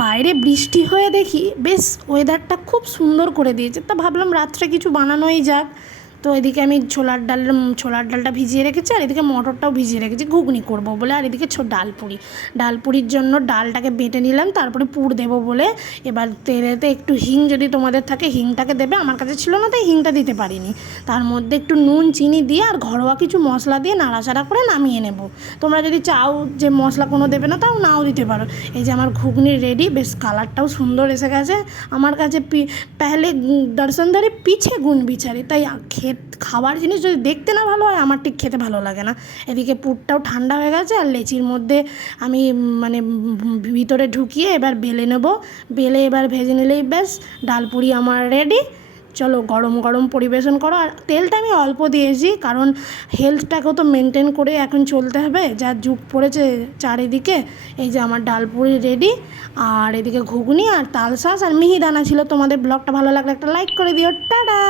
বাইরে বৃষ্টি হয়ে দেখি বেশ ওয়েদারটা খুব সুন্দর করে দিয়েছে, তা ভাবলাম রাত্রে কিছু বানানোই যাক। তো এদিকে আমি ছোলার ডালটা ভিজিয়ে রেখেছি, আর এদিকে মটরটাও ভিজিয়ে রেখেছি ঘুগনি করব বলে। আর এদিকে ডাল পুরির জন্য ডালটাকে বেটে নিলাম, তারপরে পুর দেবো বলে। এবার তেলেতে একটু হিং যদি তোমাদের থাকে হিংটাকে দেবে, আমার কাছে ছিল না তাই হিংটা দিতে পারিনি। তার মধ্যে একটু নুন চিনি দিয়ে আর ঘরোয়া কিছু মশলা দিয়ে নাড়াচাড়া করে নামিয়ে নেব। তোমরা যদি চাও যে মশলা কোনো দেবে না, তাও নাও দিতে পারো। এই যে আমার ঘুগনি রেডি, বেশ কালারটাও সুন্দর এসে গেছে। আমার কাছে পেহলে দর্শনধারী পিছে গুণ বিচারি, তাই খাবার জিনিস যদি দেখতে না ভালো হয় আমার ঠিক খেতে ভালো লাগে না। এদিকে পুরটাও ঠান্ডা হয়ে গেছে, আর লেচির মধ্যে আমি মানে ভিতরে ঢুকিয়ে এবার বেলে নেব। বেলে এবার ভেজে নিলেই ব্যাস ডালপুরি আমার রেডি। চলো গরম গরম পরিবেশন করো। আর তেলটা আমি অল্প দিয়েছি, কারণ হেলথটাকেও তো মেনটেন করে এখন চলতে হবে, যা যুগ পড়েছে চারিদিকে। এই যে আমার ডালপুরি রেডি, আর এদিকে ঘুগনি আর তালশাঁস আর মিহিদানা ছিল। তোমাদের ব্লগটা ভালো লাগলে একটা লাইক করে দিও। টাটা।